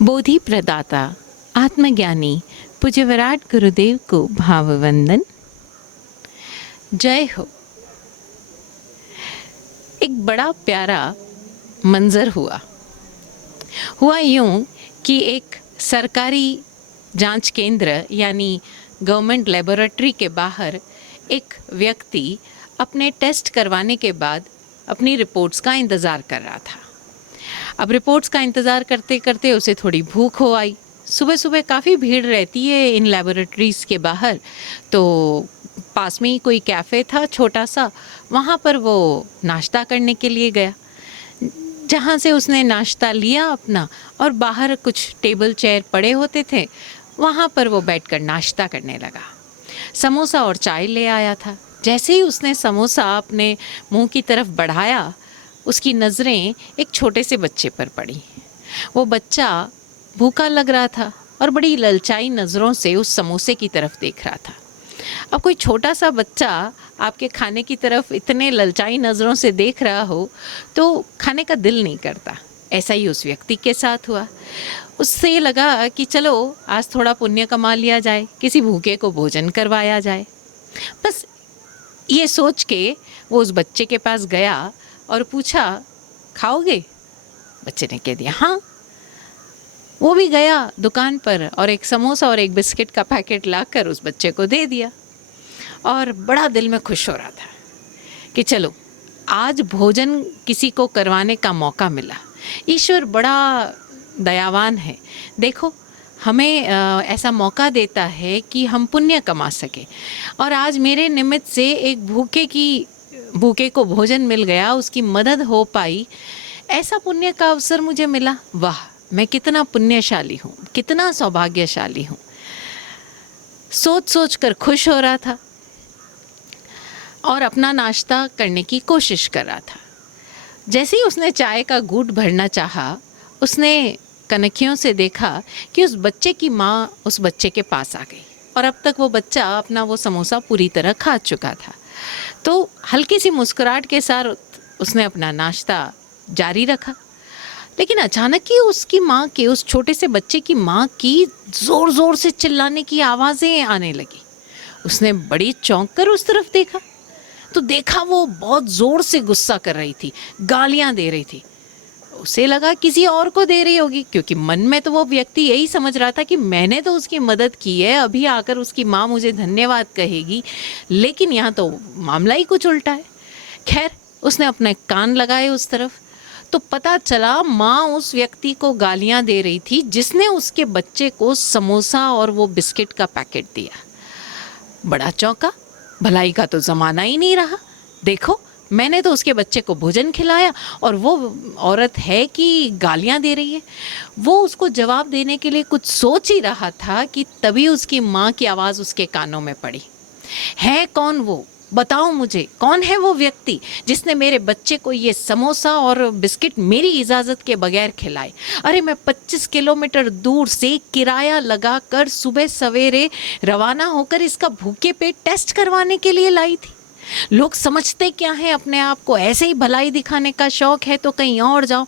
बोधि प्रदाता आत्मज्ञानी पूज्य विराट गुरुदेव को भाववंदन। जय हो। एक बड़ा प्यारा मंजर हुआ यूं कि एक सरकारी जांच केंद्र यानी गवर्नमेंट लेबोरेटरी के बाहर एक व्यक्ति अपने टेस्ट करवाने के बाद अपनी रिपोर्ट्स का इंतज़ार कर रहा था। अब रिपोर्ट्स का इंतज़ार करते करते उसे थोड़ी भूख हो आई। सुबह सुबह काफ़ी भीड़ रहती है इन लेबोरेटरीज़ के बाहर, तो पास में ही कोई कैफ़े था छोटा सा, वहाँ पर वो नाश्ता करने के लिए गया। जहाँ से उसने नाश्ता लिया अपना, और बाहर कुछ टेबल चेयर पड़े होते थे, वहाँ पर वो बैठकर नाश्ता करने लगा। समोसा और चाय ले आया था। जैसे ही उसने समोसा अपने मुंह की तरफ बढ़ाया, उसकी नज़रें एक छोटे से बच्चे पर पड़ी। वो बच्चा भूखा लग रहा था और बड़ी ललचाई नज़रों से उस समोसे की तरफ देख रहा था। अब कोई छोटा सा बच्चा आपके खाने की तरफ इतने ललचाई नज़रों से देख रहा हो तो खाने का दिल नहीं करता। ऐसा ही उस व्यक्ति के साथ हुआ। उससे लगा कि चलो आज थोड़ा पुण्य कमा लिया जाए, किसी भूखे को भोजन करवाया जाए। बस ये सोच के वो उस बच्चे के पास गया और पूछा, खाओगे? बच्चे ने कह दिया हाँ। वो भी गया दुकान पर और एक समोसा और एक बिस्किट का पैकेट लाकर उस बच्चे को दे दिया, और बड़ा दिल में खुश हो रहा था कि चलो आज भोजन किसी को करवाने का मौका मिला। ईश्वर बड़ा दयावान है। देखो, हमें ऐसा मौका देता है कि हम पुण्य कमा सके, और आज मेरे निमित्त से एक भूखे को भोजन मिल गया, उसकी मदद हो पाई। ऐसा पुण्य का अवसर मुझे मिला। वाह, मैं कितना पुण्यशाली हूँ, कितना सौभाग्यशाली हूँ। सोच सोच कर खुश हो रहा था और अपना नाश्ता करने की कोशिश कर रहा था। जैसे ही उसने चाय का घूंट भरना चाहा, उसने कनखियों से देखा कि उस बच्चे की माँ उस बच्चे के पास आ गई, और अब तक वो बच्चा अपना वो समोसा पूरी तरह खा चुका था। तो हल्की सी मुस्कुराहट के साथ उसने अपना नाश्ता जारी रखा। लेकिन अचानक ही उसकी माँ के, उस छोटे से बच्चे की माँ की ज़ोर ज़ोर से चिल्लाने की आवाज़ें आने लगी। उसने बड़ी चौंक कर उस तरफ देखा तो देखा वो बहुत ज़ोर से गुस्सा कर रही थी, गालियाँ दे रही थी। उसे लगा किसी और को दे रही होगी, क्योंकि मन में तो वो व्यक्ति यही समझ रहा था कि मैंने तो उसकी मदद की है, अभी आकर उसकी माँ मुझे धन्यवाद कहेगी। लेकिन यहाँ तो मामला ही कुछ उल्टा है। खैर, उसने अपने कान लगाए उस तरफ, तो पता चला माँ उस व्यक्ति को गालियाँ दे रही थी जिसने उसके बच्चे को समोसा और वो बिस्किट का पैकेट दिया। बड़ा चौंका, भलाई का तो ज़माना ही नहीं रहा। देखो, मैंने तो उसके बच्चे को भोजन खिलाया और वो औरत है कि गालियाँ दे रही है। वो उसको जवाब देने के लिए कुछ सोच ही रहा था कि तभी उसकी माँ की आवाज़ उसके कानों में पड़ी। है कौन वो? बताओ मुझे, कौन है वो व्यक्ति जिसने मेरे बच्चे को ये समोसा और बिस्किट मेरी इजाज़त के बगैर खिलाए? अरे मैं 25 किलोमीटर दूर से किराया लगाकर सुबह सवेरे रवाना होकर इसका भूखे पेट टेस्ट करवाने के लिए लाई थी। लोग समझते क्या हैं अपने आप को, ऐसे ही भलाई दिखाने का शौक है तो कहीं और जाओ।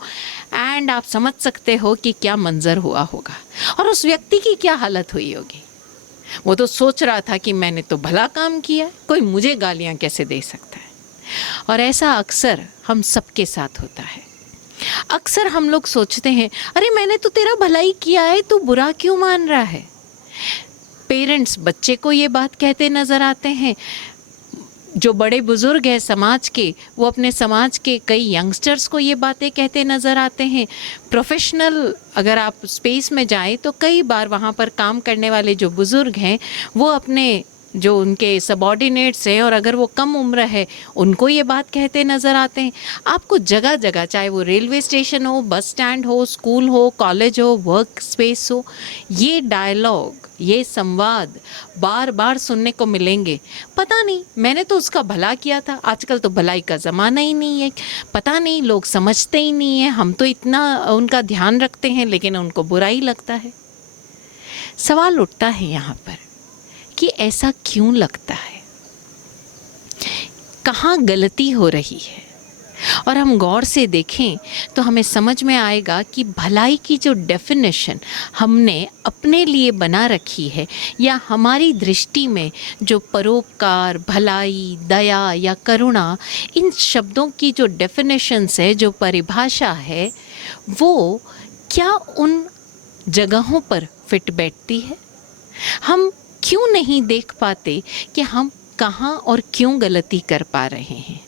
एंड आप समझ सकते हो कि क्या मंजर हुआ होगा, और उस व्यक्ति की क्या हालत हुई होगी। वो तो सोच रहा था कि मैंने तो भला काम किया, कोई मुझे गालियां कैसे दे सकता है। और ऐसा अक्सर हम सबके साथ होता है। अक्सर हम लोग सोचते हैं, अरे मैंने तो तेरा भलाई किया है, तू बुरा क्यों मान रहा है। पेरेंट्स बच्चे को ये बात कहते नज़र आते हैं। जो बड़े बुजुर्ग हैं समाज के, वो अपने समाज के कई यंगस्टर्स को ये बातें कहते नज़र आते हैं। प्रोफेशनल अगर आप स्पेस में जाएं तो कई बार वहाँ पर काम करने वाले जो बुज़ुर्ग हैं वो अपने जो उनके सबॉर्डिनेट्स हैं, और अगर वो कम उम्र है, उनको ये बात कहते नज़र आते हैं। आपको जगह जगह, चाहे वो रेलवे स्टेशन हो, बस स्टैंड हो, स्कूल हो, कॉलेज हो, वर्क स्पेस हो, ये डायलॉग, ये संवाद बार बार सुनने को मिलेंगे। पता नहीं, मैंने तो उसका भला किया था, आजकल तो भलाई का ज़माना ही नहीं है। पता नहीं, लोग समझते ही नहीं है, हम तो इतना उनका ध्यान रखते हैं लेकिन उनको बुरा ही लगता है। सवाल उठता है यहाँ पर कि ऐसा क्यों लगता है? कहाँ गलती हो रही है? और हम गौर से देखें तो हमें समझ में आएगा कि भलाई की जो डेफिनेशन हमने अपने लिए बना रखी है, या हमारी दृष्टि में जो परोपकार, भलाई, दया या करुणा, इन शब्दों की जो डेफिनेशंस है, जो परिभाषा है, वो क्या उन जगहों पर फिट बैठती है? हम क्यों नहीं देख पाते कि हम कहाँ और क्यों गलती कर पा रहे हैं?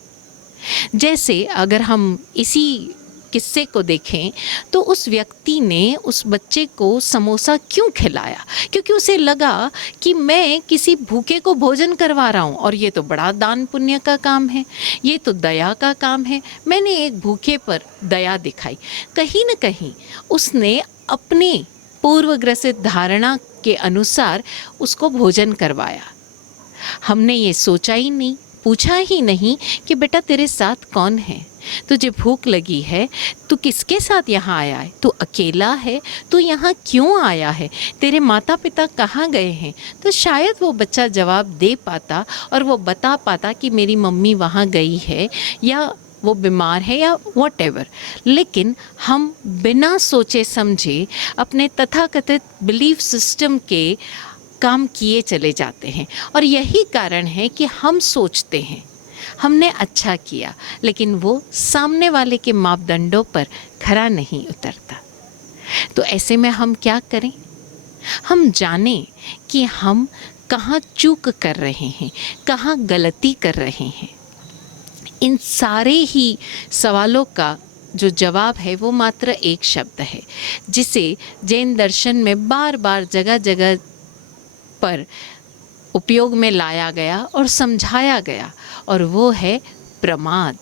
जैसे अगर हम इसी किस्से को देखें तो उस व्यक्ति ने उस बच्चे को समोसा क्यों खिलाया? क्योंकि उसे लगा कि मैं किसी भूखे को भोजन करवा रहा हूँ और ये तो बड़ा दान पुण्य का काम है, ये तो दया का काम है। मैंने एक भूखे पर दया दिखाई। कहीं न कहीं उसने अपने पूर्वग्रसित धारणा के अनुसार उसको भोजन करवाया। हमने ये सोचा ही नहीं, पूछा ही नहीं कि बेटा तेरे साथ कौन है, तुझे भूख लगी है, तू किसके साथ यहाँ आया है, तू अकेला है, तू यहाँ क्यों आया है, तेरे माता पिता कहाँ गए हैं? तो शायद वो बच्चा जवाब दे पाता और वो बता पाता कि मेरी मम्मी वहाँ गई है, या वो बीमार है, या व्हाटएवर। लेकिन हम बिना सोचे समझे अपने तथाकथित बिलीफ सिस्टम के काम किए चले जाते हैं, और यही कारण है कि हम सोचते हैं हमने अच्छा किया, लेकिन वो सामने वाले के मापदंडों पर खरा नहीं उतरता। तो ऐसे में हम क्या करें? हम जानें कि हम कहाँ चूक कर रहे हैं, कहाँ गलती कर रहे हैं। इन सारे ही सवालों का जो जवाब है वो मात्र एक शब्द है, जिसे जैन दर्शन में बार बार जगह जगह पर उपयोग में लाया गया और समझाया गया, और वो है प्रमाद।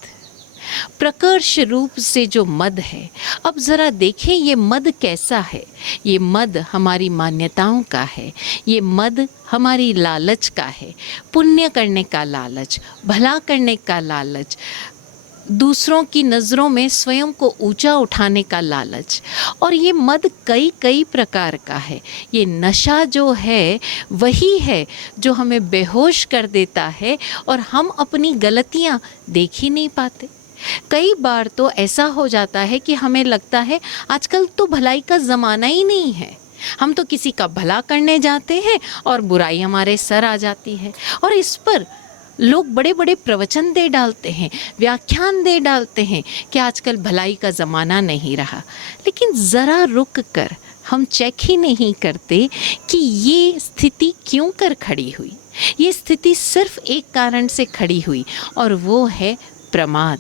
प्रकर्ष रूप से जो मद है, अब ज़रा देखें ये मद कैसा है। ये मद हमारी मान्यताओं का है, ये मद हमारी लालच का है, पुण्य करने का लालच, भला करने का लालच, दूसरों की नज़रों में स्वयं को ऊंचा उठाने का लालच। और ये मद कई कई प्रकार का है। ये नशा जो है वही है जो हमें बेहोश कर देता है और हम अपनी गलतियां देख ही नहीं पाते। कई बार तो ऐसा हो जाता है कि हमें लगता है आजकल तो भलाई का ज़माना ही नहीं है, हम तो किसी का भला करने जाते हैं और बुराई हमारे सर आ जाती है। और इस पर लोग बड़े बड़े प्रवचन दे डालते हैं, व्याख्यान दे डालते हैं कि आजकल भलाई का ज़माना नहीं रहा। लेकिन ज़रा रुक कर हम चेक ही नहीं करते कि ये स्थिति क्यों कर खड़ी हुई। ये स्थिति सिर्फ एक कारण से खड़ी हुई, और वो है प्रमाद।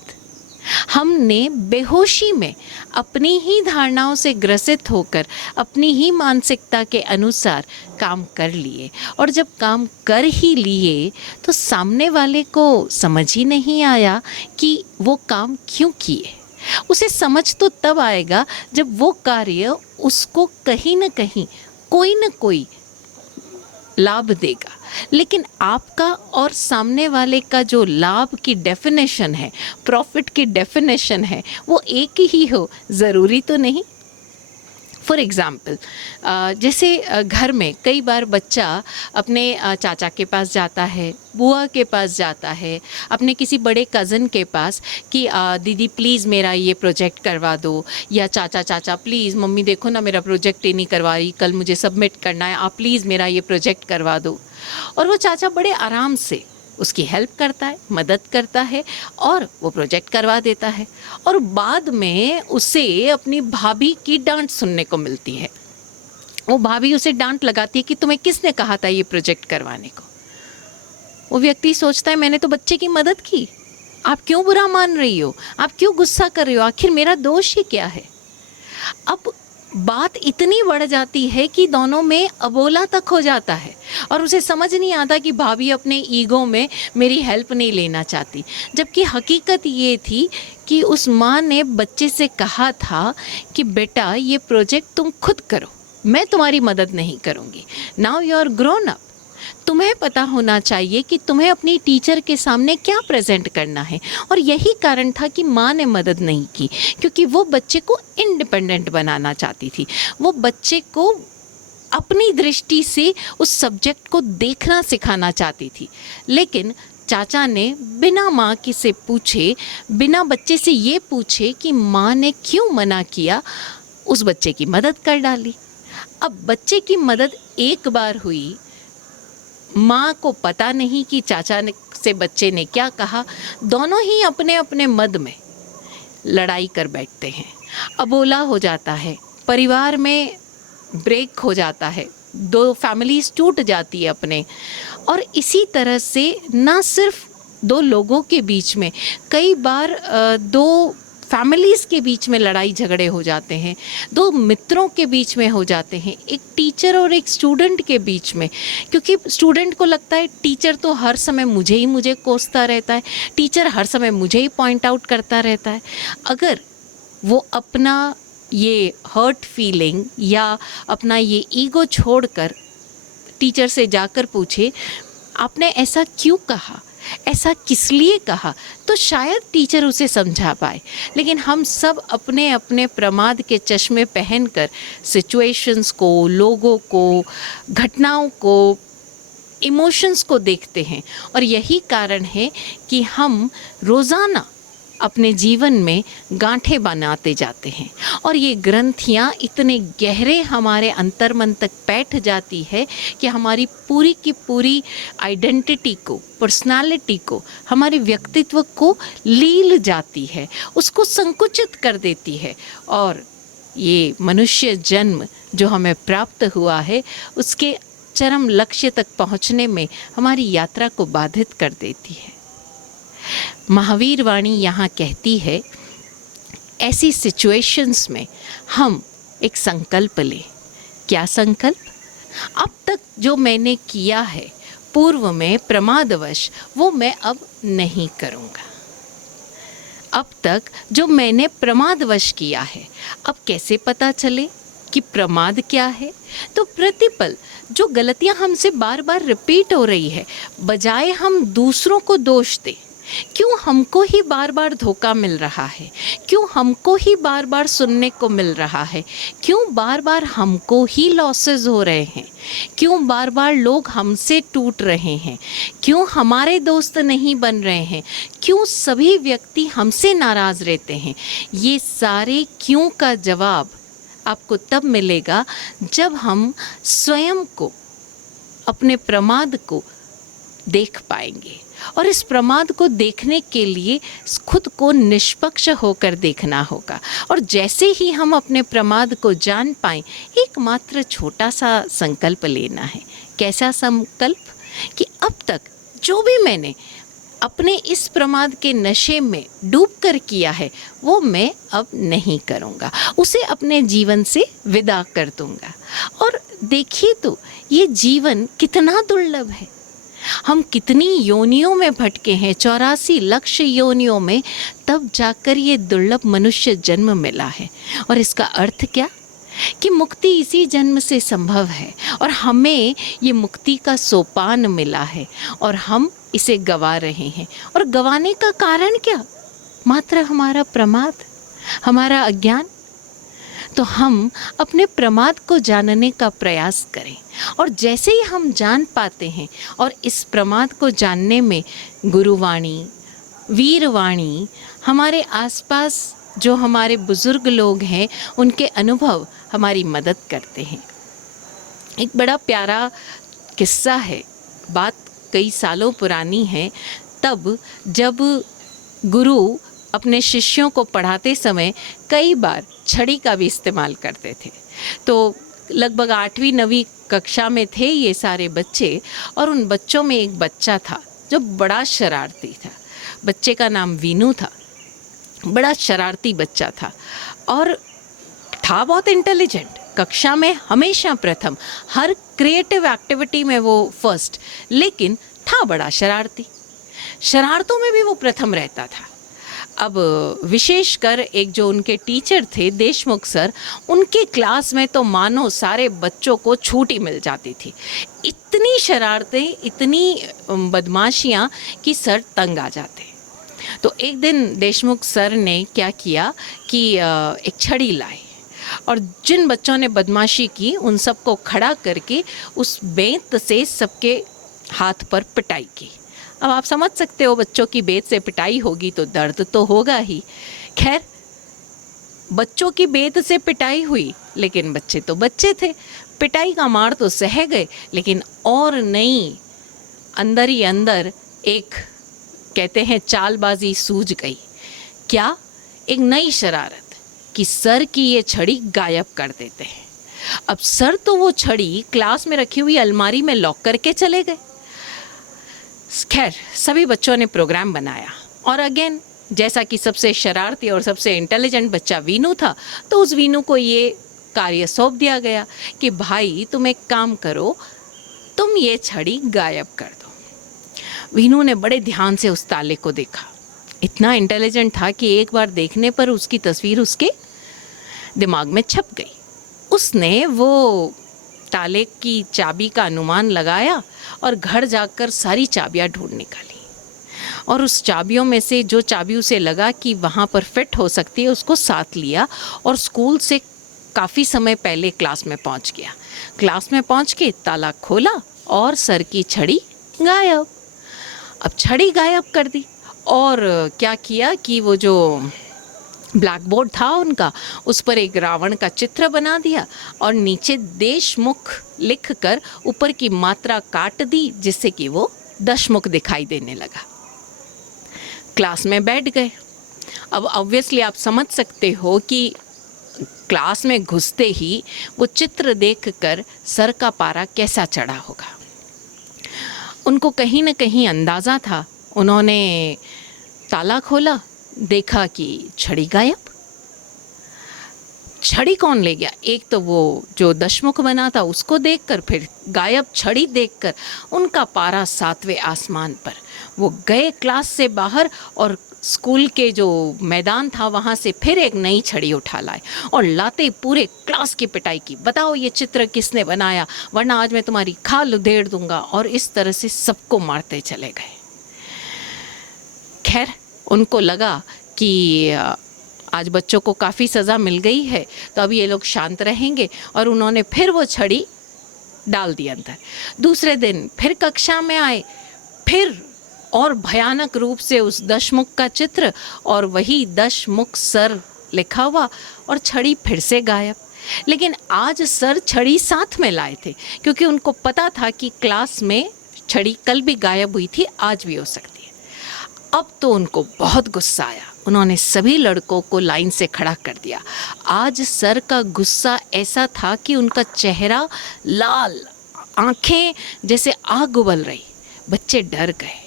हमने बेहोशी में अपनी ही धारणाओं से ग्रसित होकर अपनी ही मानसिकता के अनुसार काम कर लिए, और जब काम कर ही लिए तो सामने वाले को समझ ही नहीं आया कि वो काम क्यों किए। उसे समझ तो तब आएगा जब वो कार्य उसको कहीं न कहीं कोई न कोई लाभ देगा। लेकिन आपका और सामने वाले का जो लाभ की डेफिनेशन है, प्रॉफिट की डेफिनेशन है, वो एक ही हो, ज़रूरी तो नहीं। फॉर एग्ज़ाम्पल, जैसे घर में कई बार बच्चा अपने चाचा के पास जाता है, बुआ के पास जाता है, अपने किसी बड़े कज़न के पास कि दीदी प्लीज़ मेरा ये प्रोजेक्ट करवा दो, या चाचा प्लीज़ मम्मी देखो ना मेरा प्रोजेक्ट ये नहीं करवा रही, कल मुझे सबमिट करना है, आप प्लीज़ मेरा ये प्रोजेक्ट करवा दो। और वो चाचा बड़े आराम से उसकी हेल्प करता है, मदद करता है, और वो प्रोजेक्ट करवा देता है। और बाद में उसे अपनी भाभी की डांट सुनने को मिलती है। वो भाभी उसे डांट लगाती है कि तुम्हें किसने कहा था ये प्रोजेक्ट करवाने को। वो व्यक्ति सोचता है मैंने तो बच्चे की मदद की, आप क्यों बुरा मान रही हो, आप क्यों गुस्सा कर रही हो, आखिर मेरा दोष ही क्या है। अब बात इतनी बढ़ जाती है कि दोनों में अबोला तक हो जाता है, और उसे समझ नहीं आता कि भाभी अपने ईगो में मेरी हेल्प नहीं लेना चाहती, जबकि हकीकत ये थी कि उस माँ ने बच्चे से कहा था कि बेटा ये प्रोजेक्ट तुम खुद करो, मैं तुम्हारी मदद नहीं करूँगी। Now you are grown up, तुम्हें पता होना चाहिए कि तुम्हें अपनी टीचर के सामने क्या प्रेजेंट करना है। और यही कारण था कि माँ ने मदद नहीं की, क्योंकि वो बच्चे को इंडिपेंडेंट बनाना चाहती थी। वो बच्चे को अपनी दृष्टि से उस सब्जेक्ट को देखना सिखाना चाहती थी। लेकिन चाचा ने बिना माँ की से पूछे, बिना बच्चे से ये पूछे कि माँ ने क्यों मना किया, उस बच्चे की मदद कर डाली। अब बच्चे की मदद एक बार हुई, माँ को पता नहीं कि चाचा ने से बच्चे ने क्या कहा, दोनों ही अपने अपने मद में लड़ाई कर बैठते हैं। अबोला हो जाता है, परिवार में ब्रेक हो जाता है, दो फैमिलीज टूट जाती है अपने। और इसी तरह से ना सिर्फ दो लोगों के बीच में, कई बार दो फैमिलीज़ के बीच में लड़ाई झगड़े हो जाते हैं, दो मित्रों के बीच में हो जाते हैं, एक टीचर और एक स्टूडेंट के बीच में, क्योंकि स्टूडेंट को लगता है टीचर तो हर समय मुझे कोसता रहता है, टीचर हर समय मुझे ही पॉइंट आउट करता रहता है। अगर वो अपना ये हर्ट फीलिंग या अपना ये ईगो छोड़कर टीचर से जाकर पूछे, आपने ऐसा क्यों कहा, ऐसा किस लिए कहा, तो शायद टीचर उसे समझा पाए। लेकिन हम सब अपने अपने प्रमाद के चश्मे पहनकर सिचुएशंस को, लोगों को, घटनाओं को, इमोशंस को देखते हैं। और यही कारण है कि हम रोज़ाना अपने जीवन में गांठें बनाते जाते हैं और ये ग्रंथियाँ इतने गहरे हमारे अंतर्मन तक बैठ जाती है कि हमारी पूरी की पूरी आइडेंटिटी को, पर्सनालिटी को, हमारे व्यक्तित्व को लील जाती है, उसको संकुचित कर देती है। और ये मनुष्य जन्म जो हमें प्राप्त हुआ है, उसके चरम लक्ष्य तक पहुँचने में हमारी यात्रा को बाधित कर देती है। महावीर वाणी यहाँ कहती है, ऐसी सिचुएशंस में हम एक संकल्प लें। क्या संकल्प? अब तक जो मैंने किया है पूर्व में प्रमादवश, वो मैं अब नहीं करूँगा। अब तक जो मैंने प्रमादवश किया है, अब कैसे पता चले कि प्रमाद क्या है? तो प्रतिपल जो गलतियाँ हमसे बार बार रिपीट हो रही है, बजाय हम दूसरों को दोष दें, क्यों हमको ही बार बार धोखा मिल रहा है, क्यों हमको ही बार बार सुनने को मिल रहा है, क्यों बार बार हमको ही लॉसेस हो रहे हैं, क्यों बार बार लोग हमसे टूट रहे हैं, क्यों हमारे दोस्त नहीं बन रहे हैं, क्यों सभी व्यक्ति हमसे नाराज़ रहते हैं। ये सारे क्यों का जवाब आपको तब मिलेगा जब हम स्वयं को, अपने प्रमाद को देख पाएंगे। और इस प्रमाद को देखने के लिए खुद को निष्पक्ष होकर देखना होगा। और जैसे ही हम अपने प्रमाद को जान पाएं, एकमात्र छोटा सा संकल्प लेना है। कैसा संकल्प? कि अब तक जो भी मैंने अपने इस प्रमाद के नशे में डूब कर किया है, वो मैं अब नहीं करूँगा, उसे अपने जीवन से विदा कर दूँगा। और देखिए तो ये जीवन कितना दुर्लभ है, हम कितनी योनियों में भटके हैं, 84 लाख योनियों में, तब जाकर ये दुर्लभ मनुष्य जन्म मिला है। और इसका अर्थ क्या? कि मुक्ति इसी जन्म से संभव है और हमें ये मुक्ति का सोपान मिला है और हम इसे गवा रहे हैं। और गवाने का कारण क्या? मात्र हमारा प्रमाद, हमारा अज्ञान। तो हम अपने प्रमाद को जानने का प्रयास करें। और जैसे ही हम जान पाते हैं, और इस प्रमाद को जानने में गुरुवाणी, वीरवाणी, हमारे आसपास जो हमारे बुज़ुर्ग लोग हैं, उनके अनुभव हमारी मदद करते हैं। एक बड़ा प्यारा किस्सा है, बात कई सालों पुरानी है। तब जब गुरु अपने शिष्यों को पढ़ाते समय कई बार छड़ी का भी इस्तेमाल करते थे। तो लगभग 8वीं 9वीं कक्षा में थे ये सारे बच्चे, और उन बच्चों में एक बच्चा था जो बड़ा शरारती था। बच्चे का नाम वीनू था। बड़ा शरारती बच्चा था और था बहुत इंटेलिजेंट, कक्षा में हमेशा प्रथम, हर क्रिएटिव एक्टिविटी में वो फर्स्ट, लेकिन था बड़ा शरारती। शरारतों में भी वो प्रथम रहता था। अब विशेषकर एक जो उनके टीचर थे, देशमुख सर, उनके क्लास में तो मानो सारे बच्चों को छूट ही मिल जाती थी। इतनी शरारतें, इतनी बदमाशियाँ कि सर तंग आ जाते। तो एक दिन देशमुख सर ने क्या किया कि एक छड़ी लाए और जिन बच्चों ने बदमाशी की उन सबको खड़ा करके उस बेंत से सबके हाथ पर पिटाई की। अब आप समझ सकते हो, बच्चों की बेत से पिटाई होगी तो दर्द तो होगा ही। खैर, बच्चों की बेत से पिटाई हुई, लेकिन बच्चे तो बच्चे थे, पिटाई का मार तो सह गए, लेकिन और नहीं, अंदर ही अंदर एक, कहते हैं, चालबाजी सूझ गई। क्या? एक नई शरारत कि सर की ये छड़ी गायब कर देते हैं। अब सर तो वो छड़ी क्लास में रखी हुई अलमारी में लॉक करके चले गए। खैर, सभी बच्चों ने प्रोग्राम बनाया और अगेन, जैसा कि सबसे शरारती और सबसे इंटेलिजेंट बच्चा वीनू था, तो उस वीनू को ये कार्य सौंप दिया गया कि भाई तुम एक काम करो, तुम ये छड़ी गायब कर दो। वीनू ने बड़े ध्यान से उस ताले को देखा। इतना इंटेलिजेंट था कि एक बार देखने पर उसकी तस्वीर उसके दिमाग में छप गई। उसने वो ताले की चाबी का अनुमान लगाया और घर जाकर सारी चाबियां ढूंढ निकाली, और उस चाबियों में से जो चाबी उसे लगा कि वहाँ पर फिट हो सकती है, उसको साथ लिया और स्कूल से काफ़ी समय पहले क्लास में पहुँच गया। क्लास में पहुँच के ताला खोला और सर की छड़ी गायब। अब छड़ी गायब कर दी और क्या किया कि वो जो ब्लैक बोर्ड था उनका, उस पर एक रावण का चित्र बना दिया और नीचे देशमुख लिखकर ऊपर की मात्रा काट दी, जिससे कि वो दशमुख दिखाई देने लगा। क्लास में बैठ गए। अब ऑब्वियसली आप समझ सकते हो कि क्लास में घुसते ही वो चित्र देखकर सर का पारा कैसा चढ़ा होगा। उनको कहीं न कहीं अंदाज़ा था। उन्होंने ताला खोला, देखा कि छड़ी गायब। छड़ी कौन ले गया? एक तो वो जो दशमुख बना था उसको देखकर, फिर गायब छड़ी देखकर उनका पारा 7वें आसमान पर। वो गए क्लास से बाहर और स्कूल के जो मैदान था वहाँ से फिर एक नई छड़ी उठा लाए और लाते पूरे क्लास की पिटाई की। बताओ ये चित्र किसने बनाया, वरना आज मैं तुम्हारी खाल उधेड़ दूंगा। और इस तरह से सबको मारते चले गए। खैर, उनको लगा कि आज बच्चों को काफ़ी सज़ा मिल गई है, तो अब ये लोग शांत रहेंगे, और उन्होंने फिर वो छड़ी डाल दी अंदर। दूसरे दिन फिर कक्षा में आए, फिर और भयानक रूप से उस दशमुख का चित्र और वही दशमुख सर लिखा हुआ, और छड़ी फिर से गायब। लेकिन आज सर छड़ी साथ में लाए थे, क्योंकि उनको पता था कि क्लास में छड़ी कल भी गायब हुई थी, आज भी हो सकती है। अब तो उनको बहुत गुस्सा आया। उन्होंने सभी लड़कों को लाइन से खड़ा कर दिया। आज सर का गुस्सा ऐसा था कि उनका चेहरा लाल, आंखें जैसे आग उबल रही। बच्चे डर गए।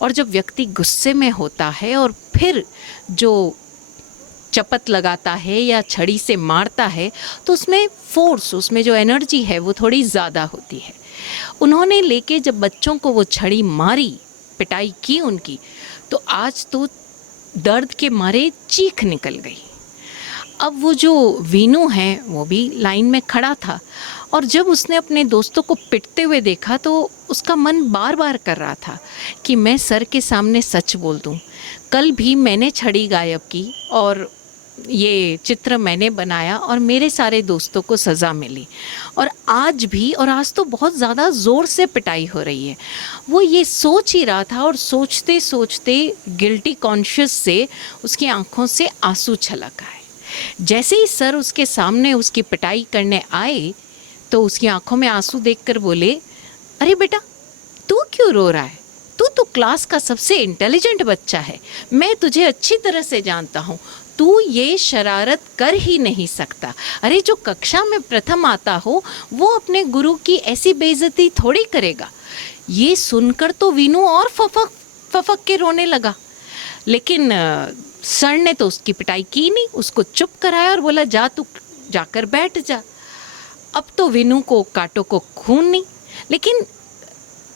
और जब व्यक्ति गुस्से में होता है और फिर जो चपत लगाता है या छड़ी से मारता है, तो उसमें फोर्स, उसमें जो एनर्जी है वो थोड़ी ज़्यादा होती है। उन्होंने लेके जब बच्चों को वो छड़ी मारी, पिटाई की उनकी, तो आज तो दर्द के मारे चीख निकल गई। अब वो जो वीनू है वो भी लाइन में खड़ा था, और जब उसने अपने दोस्तों को पिटते हुए देखा तो उसका मन बार बार कर रहा था कि मैं सर के सामने सच बोल दूं। कल भी मैंने छड़ी गायब की और ये चित्र मैंने बनाया और मेरे सारे दोस्तों को सज़ा मिली, और आज भी, और आज तो बहुत ज़्यादा ज़ोर से पिटाई हो रही है। वो ये सोच ही रहा था और सोचते सोचते गिल्टी कॉन्शियस से उसकी आंखों से आंसू छलक आए। जैसे ही सर उसके सामने उसकी पिटाई करने आए तो उसकी आंखों में आंसू देखकर बोले, अरे बेटा, तू क्यों रो रहा है? तू तो क्लास का सबसे इंटेलिजेंट बच्चा है, मैं तुझे अच्छी तरह से जानता हूँ, तू ये शरारत कर ही नहीं सकता। अरे जो कक्षा में प्रथम आता हो वो अपने गुरु की ऐसी बेइज्जती थोड़ी करेगा। ये सुनकर तो वीनू और फफक के रोने लगा, लेकिन सर ने तो उसकी पिटाई की नहीं, उसको चुप कराया और बोला, जा तू जाकर बैठ जा। अब तो वीनू को कांटों को खून नहीं, लेकिन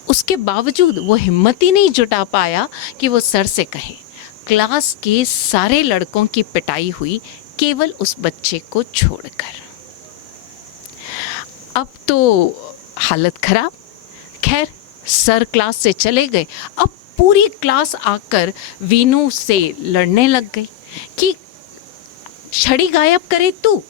उसके बावजूद वो हिम्मत ही नहीं जुटा पाया कि वो सर से कहे। क्लास के सारे लड़कों की पिटाई हुई, केवल उस बच्चे को छोड़कर। अब तो हालत खराब। खैर, सर क्लास से चले गए। अब पूरी क्लास आकर वीनू से लड़ने लग गई कि छड़ी गायब करे तू,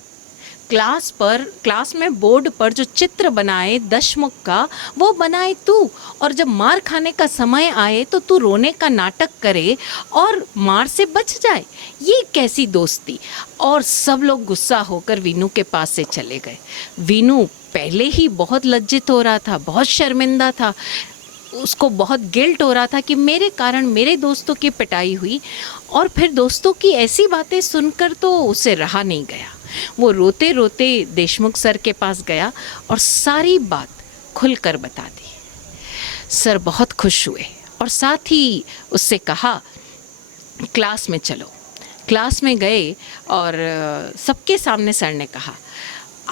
क्लास में बोर्ड पर जो चित्र बनाए दशमुख का, वो बनाए तू, और जब मार खाने का समय आए तो तू रोने का नाटक करे और मार से बच जाए। ये कैसी दोस्ती। और सब लोग गुस्सा होकर वीनू के पास से चले गए। वीनू पहले ही बहुत लज्जित हो रहा था, बहुत शर्मिंदा था, उसको बहुत गिल्ट हो रहा था कि मेरे कारण मेरे दोस्तों की पिटाई हुई। और फिर दोस्तों की ऐसी बातें सुनकर तो उसे रहा नहीं गया। वो रोते रोते देशमुख सर के पास गया और सारी बात खुलकर बता दी। सर बहुत खुश हुए और साथ ही उससे कहा क्लास में चलो। क्लास में गए और सबके सामने सर ने कहा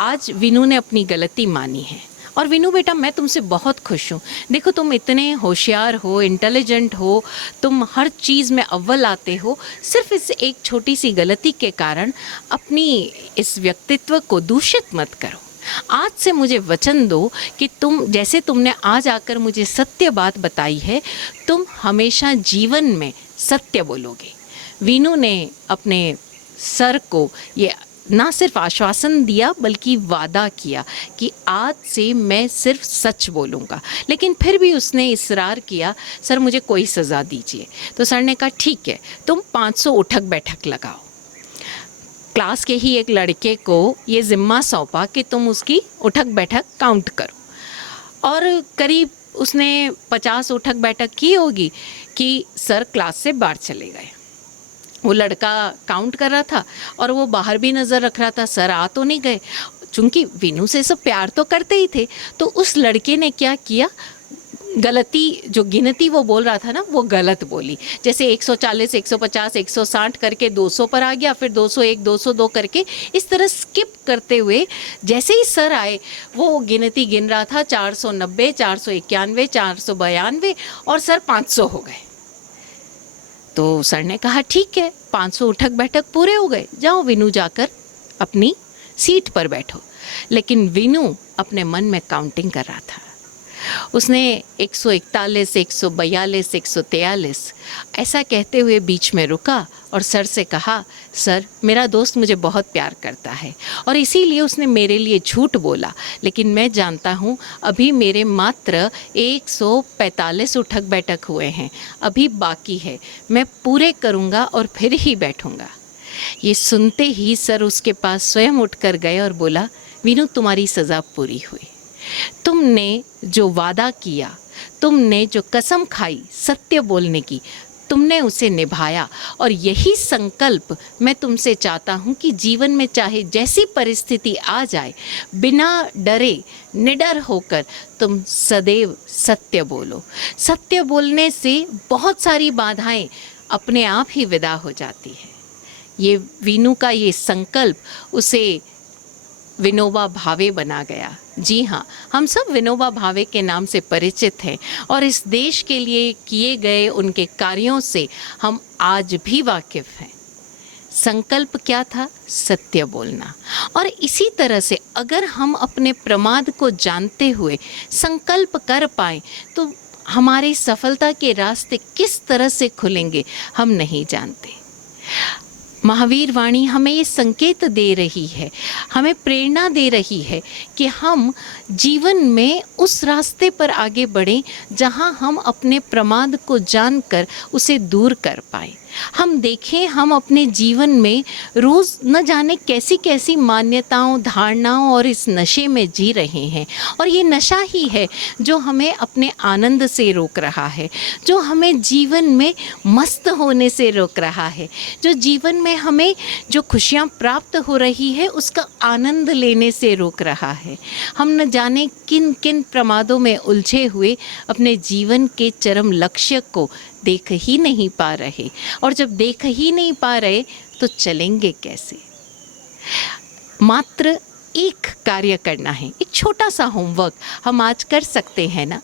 आज वीनू ने अपनी गलती मानी है। और वीनू बेटा, मैं तुमसे बहुत खुश हूँ। देखो, तुम इतने होशियार हो, इंटेलिजेंट हो, तुम हर चीज़ में अव्वल आते हो। सिर्फ इस एक छोटी सी गलती के कारण अपनी इस व्यक्तित्व को दूषित मत करो। आज से मुझे वचन दो कि तुम, जैसे तुमने आज आकर मुझे सत्य बात बताई है, तुम हमेशा जीवन में सत्य बोलोगे। वीनू ने अपने सर को ये ना सिर्फ आश्वासन दिया बल्कि वादा किया कि आज से मैं सिर्फ सच बोलूँगा। लेकिन फिर भी उसने इसरार किया, सर मुझे कोई सज़ा दीजिए। तो सर ने कहा ठीक है, तुम 500 उठक बैठक लगाओ। क्लास के ही एक लड़के को ये ज़िम्मा सौंपा कि तुम उसकी उठक बैठक काउंट करो। और करीब उसने 50 उठक बैठक की होगी कि सर क्लास से बाहर चले गए। वो लड़का काउंट कर रहा था और वो बाहर भी नज़र रख रहा था, सर आ तो नहीं गए। चूँकि वीनू से सब प्यार तो करते ही थे, तो उस लड़के ने क्या किया, गलती जो गिनती वो बोल रहा था ना, वो गलत बोली। जैसे 140, 150, 160 करके 200 पर आ गया, फिर 201, 202 करके इस तरह स्किप करते हुए जैसे ही सर आए वो गिनती गिन रहा था, 490, 491, 492 और सर 500 हो गए। तो सर ने कहा ठीक है, 500 उठक बैठक पूरे हो गए, जाओ वीनू जाकर अपनी सीट पर बैठो। लेकिन वीनू अपने मन में काउंटिंग कर रहा था। उसने 141, 142, 143 ऐसा कहते हुए बीच में रुका और सर से कहा, सर मेरा दोस्त मुझे बहुत प्यार करता है और इसीलिए उसने मेरे लिए झूठ बोला, लेकिन मैं जानता हूँ अभी मेरे मात्र 145 उठक बैठक हुए हैं, अभी बाकी है, मैं पूरे करूँगा और फिर ही बैठूँगा। ये सुनते ही सर उसके पास स्वयं उठकर गए और बोला, वीनू तुम्हारी सज़ा पूरी हुई। तुमने जो वादा किया, तुमने जो कसम खाई सत्य बोलने की, तुमने उसे निभाया। और यही संकल्प मैं तुमसे चाहता हूँ कि जीवन में चाहे जैसी परिस्थिति आ जाए, बिना डरे निडर होकर तुम सदैव सत्य बोलो। सत्य बोलने से बहुत सारी बाधाएं अपने आप ही विदा हो जाती है। ये वीनू का ये संकल्प उसे विनोबा भावे बना गया। जी हाँ, हम सब विनोबा भावे के नाम से परिचित हैं और इस देश के लिए किए गए उनके कार्यों से हम आज भी वाकिफ़ हैं। संकल्प क्या था? सत्य बोलना। और इसी तरह से अगर हम अपने प्रमाद को जानते हुए संकल्प कर पाएँ तो हमारी सफलता के रास्ते किस तरह से खुलेंगे हम नहीं जानते। महावीर वाणी हमें ये संकेत दे रही है, हमें प्रेरणा दे रही है कि हम जीवन में उस रास्ते पर आगे बढ़ें जहां हम अपने प्रमाद को जानकर उसे दूर कर पाएं। हम देखें, हम अपने जीवन में रोज़ न जाने कैसी कैसी मान्यताओं, धारणाओं और इस नशे में जी रहे हैं। और ये नशा ही है जो हमें अपने आनंद से रोक रहा है, जो हमें जीवन में मस्त होने से रोक रहा है, जो जीवन में हमें जो खुशियाँ प्राप्त हो रही है उसका आनंद लेने से रोक रहा है। हम न जाने किन किन प्रमादों में उलझे हुए अपने जीवन के चरम लक्ष्य को देख ही नहीं पा रहे। और जब देख ही नहीं पा रहे तो चलेंगे कैसे? मात्र एक कार्य करना है, एक छोटा सा होमवर्क हम आज कर सकते हैं ना।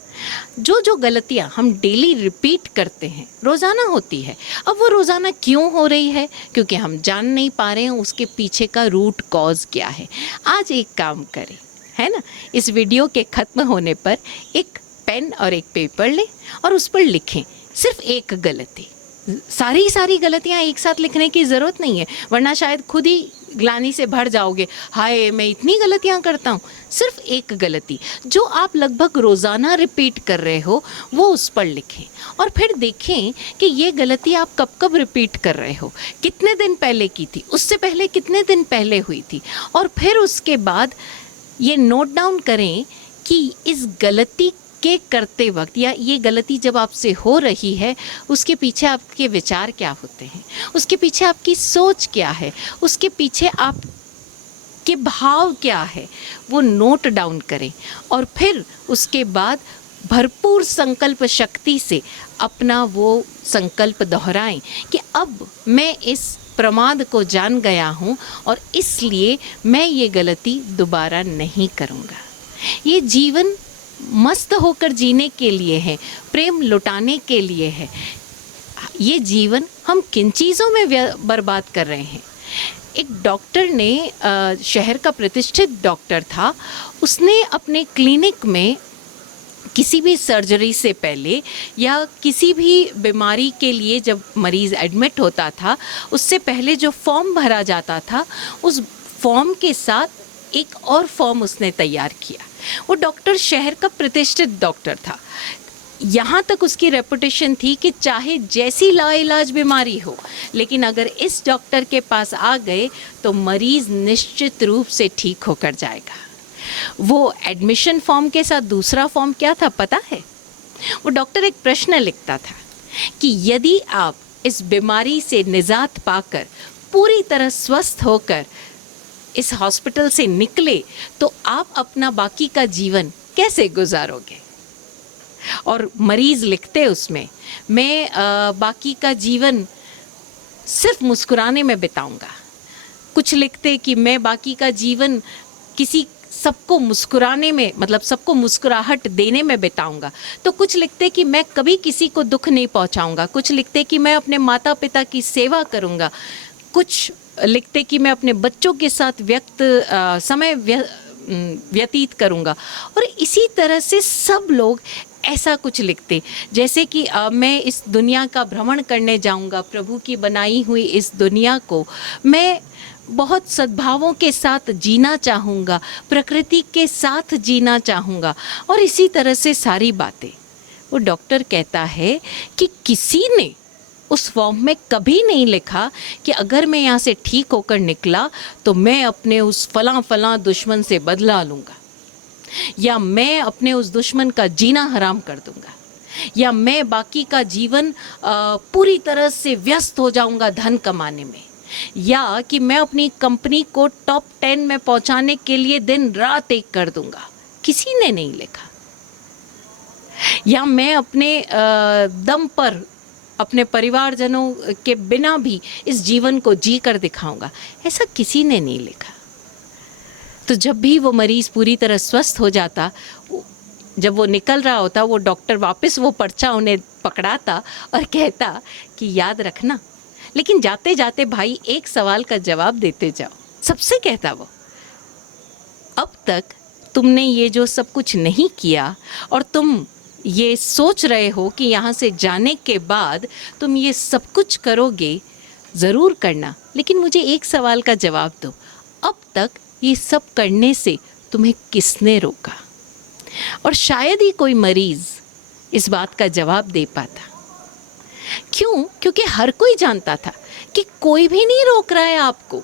जो जो गलतियां हम डेली रिपीट करते हैं, रोज़ाना होती है, अब वो रोज़ाना क्यों हो रही है? क्योंकि हम जान नहीं पा रहे हैं उसके पीछे का रूट कॉज क्या है। आज एक काम करें, है ना, इस वीडियो के ख़त्म होने पर एक पेन और एक पेपर लें और उस पर लिखें सिर्फ एक गलती। सारी गलतियां एक साथ लिखने की ज़रूरत नहीं है, वरना शायद खुद ही ग्लानि से भर जाओगे, हाय मैं इतनी गलतियां करता हूँ। सिर्फ एक गलती जो आप लगभग रोज़ाना रिपीट कर रहे हो वो उस पर लिखें और फिर देखें कि ये गलती आप कब कब रिपीट कर रहे हो, कितने दिन पहले की थी, उससे पहले कितने दिन पहले हुई थी। और फिर उसके बाद ये नोट डाउन करें कि इस गलती के करते वक्त या ये गलती जब आपसे हो रही है उसके पीछे आपके विचार क्या होते हैं, उसके पीछे आपकी सोच क्या है, उसके पीछे आपके भाव क्या है, वो नोट डाउन करें और फिर उसके बाद भरपूर संकल्प शक्ति से अपना वो संकल्प दोहराएं कि अब मैं इस प्रमाद को जान गया हूँ और इसलिए मैं ये गलती दोबारा नहीं करूँगा। ये जीवन मस्त होकर जीने के लिए है, प्रेम लुटाने के लिए है। ये जीवन हम किन चीज़ों में बर्बाद कर रहे हैं। एक डॉक्टर ने, शहर का प्रतिष्ठित डॉक्टर था, उसने अपने क्लिनिक में किसी भी सर्जरी से पहले या किसी भी बीमारी के लिए जब मरीज़ एडमिट होता था उससे पहले जो फॉर्म भरा जाता था उस फॉर्म के साथ एक और फॉर्म उसने तैयार किया। वो डॉक्टर शहर का प्रतिष्ठित डॉक्टर था। यहाँ तक उसकी रेपुटेशन थी कि चाहे जैसी लाइलाज बीमारी हो, लेकिन अगर इस डॉक्टर के पास आ गए तो मरीज़ निश्चित रूप से ठीक होकर जाएगा। वो एडमिशन फॉर्म के साथ दूसरा फॉर्म क्या था पता है? वो डॉक्टर एक प्रश्न लिखता था कि यदि आप इस बीमारी से निजात पाकर पूरी तरह स्वस्थ होकर इस हॉस्पिटल से निकले तो आप अपना बाकी का जीवन कैसे गुजारोगे। और मरीज़ लिखते उसमें, मैं बाकी का जीवन सिर्फ मुस्कुराने में बिताऊंगा। कुछ लिखते कि मैं बाकी का जीवन किसी सबको मुस्कुराने में, मतलब सबको मुस्कुराहट देने में बिताऊंगा। तो कुछ लिखते कि मैं कभी किसी को दुख नहीं पहुंचाऊंगा। कुछ लिखते कि मैं अपने माता पिता की सेवा करूंगा। कुछ लिखते कि मैं अपने बच्चों के साथ समय व्यतीत करूंगा। और इसी तरह से सब लोग ऐसा कुछ लिखते, जैसे कि मैं इस दुनिया का भ्रमण करने जाऊंगा, प्रभु की बनाई हुई इस दुनिया को मैं बहुत सद्भावों के साथ जीना चाहूँगा, प्रकृति के साथ जीना चाहूँगा और इसी तरह से सारी बातें। वो डॉक्टर कहता है कि किसी ने उस फॉर्म में कभी नहीं लिखा कि अगर मैं यहाँ से ठीक होकर निकला तो मैं अपने उस फलां दुश्मन से बदला लूँगा, या मैं अपने उस दुश्मन का जीना हराम कर दूँगा, या मैं बाकी का जीवन पूरी तरह से व्यस्त हो जाऊँगा धन कमाने में, या कि मैं अपनी कंपनी को टॉप 10 में पहुंचाने के लिए दिन रात एक कर दूंगा। किसी ने नहीं लिखा। या मैं अपने दम पर अपने परिवारजनों के बिना भी इस जीवन को जी कर दिखाऊंगा, ऐसा किसी ने नहीं लिखा। तो जब भी वो मरीज़ पूरी तरह स्वस्थ हो जाता, जब वो निकल रहा होता, वो डॉक्टर वापस वो पर्चा उन्हें पकड़ाता और कहता कि याद रखना, लेकिन जाते जाते भाई एक सवाल का जवाब देते जाओ। सबसे कहता वो, अब तक तुमने ये जो सब कुछ नहीं किया और तुम ये सोच रहे हो कि यहाँ से जाने के बाद तुम ये सब कुछ करोगे, ज़रूर करना, लेकिन मुझे एक सवाल का जवाब दो, अब तक ये सब करने से तुम्हें किसने रोका? और शायद ही कोई मरीज़ इस बात का जवाब दे पाता। क्यों? क्योंकि हर कोई जानता था कि कोई भी नहीं रोक रहा है आपको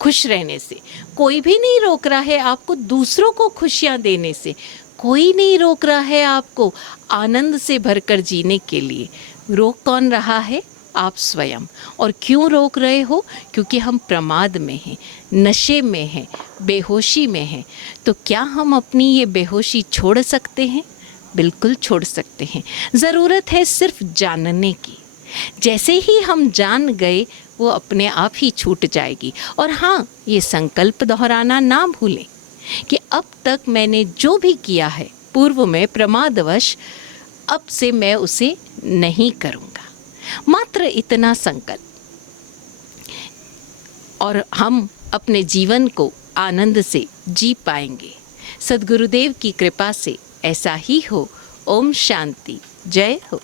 खुश रहने से, कोई भी नहीं रोक रहा है आपको दूसरों को खुशियां देने से, कोई नहीं रोक रहा है आपको आनंद से भरकर जीने के लिए। रोक कौन रहा है? आप स्वयं। और क्यों रोक रहे हो? क्योंकि हम प्रमाद में हैं, नशे में हैं, बेहोशी में हैं। तो क्या हम अपनी ये बेहोशी छोड़ सकते हैं? बिल्कुल छोड़ सकते हैं। ज़रूरत है सिर्फ जानने की। जैसे ही हम जान गए वो अपने आप ही छूट जाएगी। और हाँ, ये संकल्प दोहराना ना भूलें कि अब तक मैंने जो भी किया है पूर्व में प्रमादवश, अब से मैं उसे नहीं करूँगा। मात्र इतना संकल्प, और हम अपने जीवन को आनंद से जी पाएंगे। सद्गुरुदेव की कृपा से ऐसा ही हो। ओम शांति। जय हो।